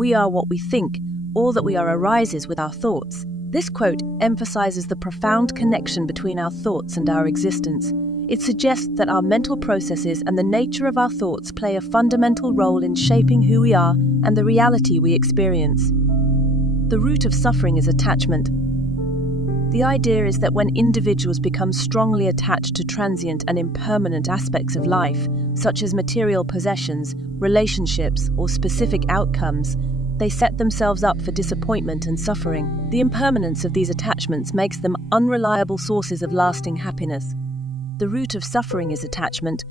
"We are what we think, all that we are arises with our thoughts." This quote emphasizes the profound connection between our thoughts and our existence. It suggests that our mental processes and the nature of our thoughts play a fundamental role in shaping who we are and the reality we experience. The root of suffering is attachment. The idea is that when individuals become strongly attached to transient and impermanent aspects of life, such as material possessions, relationships, or specific outcomes, they set themselves up for disappointment and suffering. The impermanence of these attachments makes them unreliable sources of lasting happiness. The root of suffering is attachment.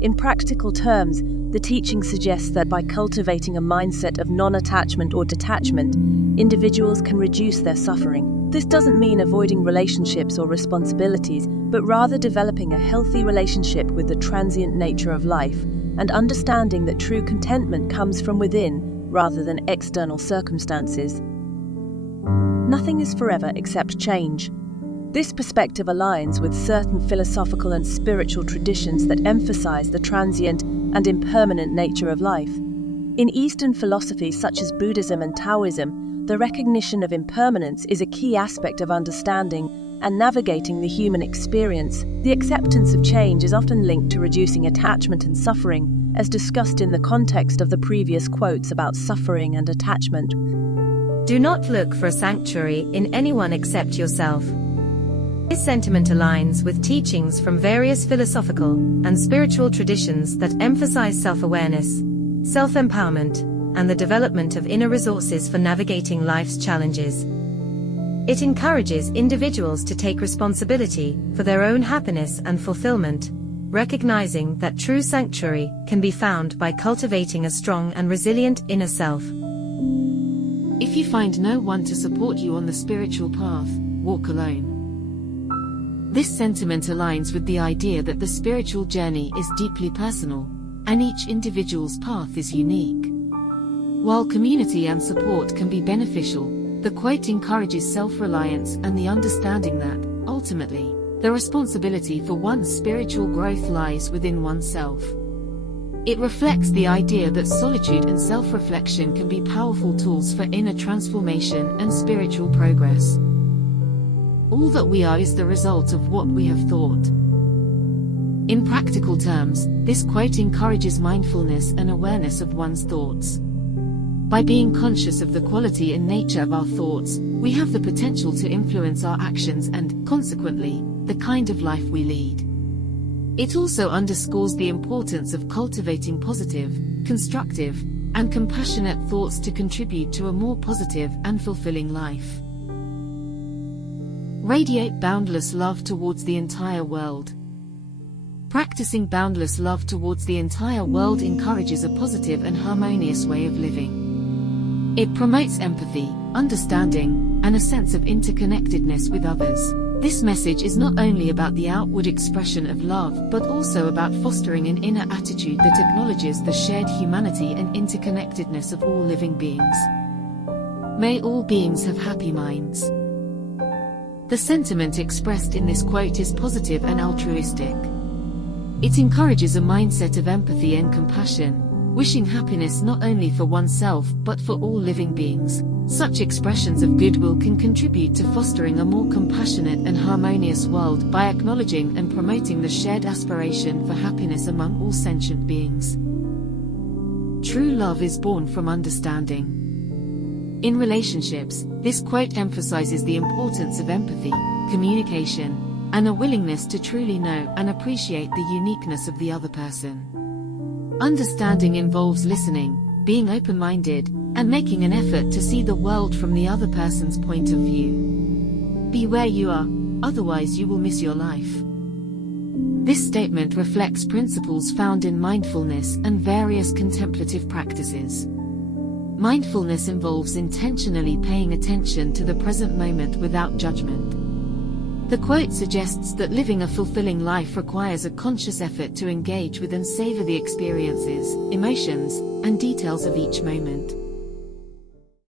In practical terms, the teaching suggests that by cultivating a mindset of non-attachment or detachment, individuals can reduce their suffering. This doesn't mean avoiding relationships or responsibilities, but rather developing a healthy relationship with the transient nature of life and understanding that true contentment comes from within rather than external circumstances. Nothing is forever except change. This perspective aligns with certain philosophical and spiritual traditions that emphasize the transient and impermanent nature of life. In Eastern philosophies such as Buddhism and Taoism, the recognition of impermanence is a key aspect of understanding and navigating the human experience. The acceptance of change is often linked to reducing attachment and suffering, as discussed in the context of the previous quotes about suffering and attachment. Do not look for a sanctuary in anyone except yourself. This sentiment aligns with teachings from various philosophical and spiritual traditions that emphasize self-awareness, self-empowerment, and the development of inner resources for navigating life's challenges. It encourages individuals to take responsibility for their own happiness and fulfillment, recognizing that true sanctuary can be found by cultivating a strong and resilient inner self. If you find no one to support you on the spiritual path, walk alone. This sentiment aligns with the idea that the spiritual journey is deeply personal, and each individual's path is unique. While community and support can be beneficial, the quote encourages self-reliance and the understanding that, ultimately, the responsibility for one's spiritual growth lies within oneself. It reflects the idea that solitude and self-reflection can be powerful tools for inner transformation and spiritual progress. All that we are is the result of what we have thought. In practical terms, this quote encourages mindfulness and awareness of one's thoughts. By being conscious of the quality and nature of our thoughts, we have the potential to influence our actions and, consequently, the kind of life we lead. It also underscores the importance of cultivating positive, constructive, and compassionate thoughts to contribute to a more positive and fulfilling life. Radiate boundless love towards the entire world. Practicing boundless love towards the entire world encourages a positive and harmonious way of living. It promotes empathy, understanding, and a sense of interconnectedness with others. This message is not only about the outward expression of love but also about fostering an inner attitude that acknowledges the shared humanity and interconnectedness of all living beings. May all beings have happy minds. The sentiment expressed in this quote is positive and altruistic. It encourages a mindset of empathy and compassion, wishing happiness not only for oneself but for all living beings. Such expressions of goodwill can contribute to fostering a more compassionate and harmonious world by acknowledging and promoting the shared aspiration for happiness among all sentient beings. True love is born from understanding. In relationships, this quote emphasizes the importance of empathy, communication, and a willingness to truly know and appreciate the uniqueness of the other person. Understanding involves listening, being open-minded, and making an effort to see the world from the other person's point of view. Be where you are, otherwise you will miss your life. This statement reflects principles found in mindfulness and various contemplative practices. Mindfulness involves intentionally paying attention to the present moment without judgment. The quote suggests that living a fulfilling life requires a conscious effort to engage with and savor the experiences, emotions, and details of each moment.